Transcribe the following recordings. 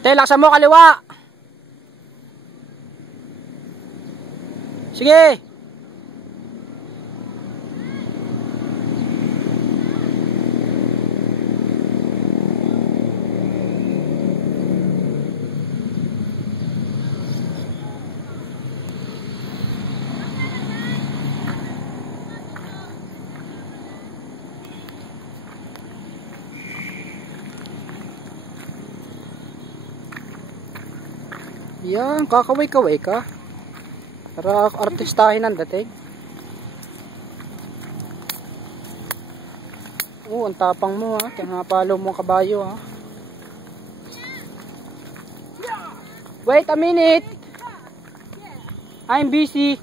Te, laksan mo kaliwa. Sige. Yan, kakaway-kaway ka. Para artistahin ang dating. Oo, ang tapang mo ha. Tinapalo mo kabayo ha. Wait a minute. I'm busy.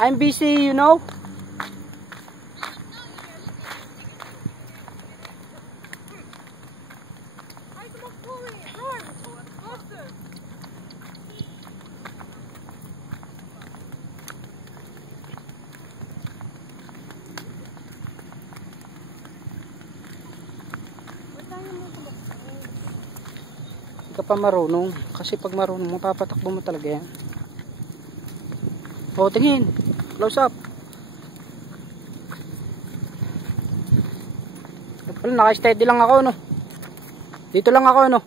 I'm busy, you know. Hindi ka pa marunong. Kasi pag marunong, mapapatakbo mo talaga yan. O, tingin. Close up. Naka-steady lang ako, no? Dito lang ako, no?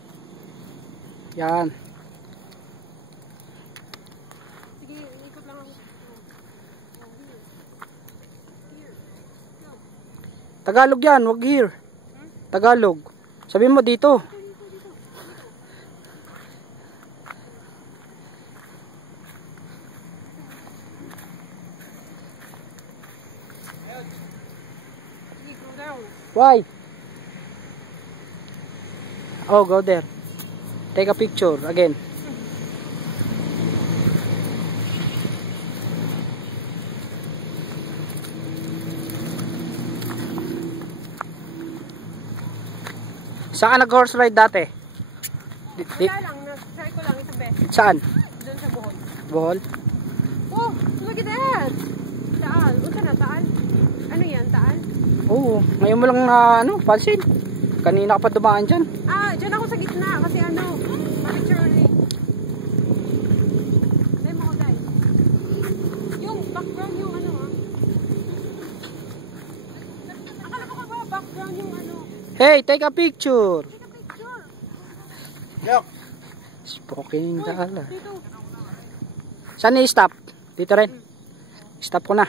Yan. Sige, ikot lang ako. Tagalog yan, wag here. Tagalog. Sabihin mo dito. Why? Oh, go there. Take a picture again. Saan ka nag-horse ride dati? Wala lang, try ko lang ito best. Saan? Doon sa Bohol. Bohol? Oh, look at that! Taal. Unsa na taal? Ano yan, taal? Oo, ngayon mo lang na pansin. Kanina ka pa dumaan dyan. Ah, dyan ako sa gitna kasi picture ulit. Dahil mo ko dahil. Yung background yung Akala ko ba background yung Hey, take a picture. Take a picture. Yok. Spoken dala. Dito. Saan i-stop? Dito rin. Stop ko na.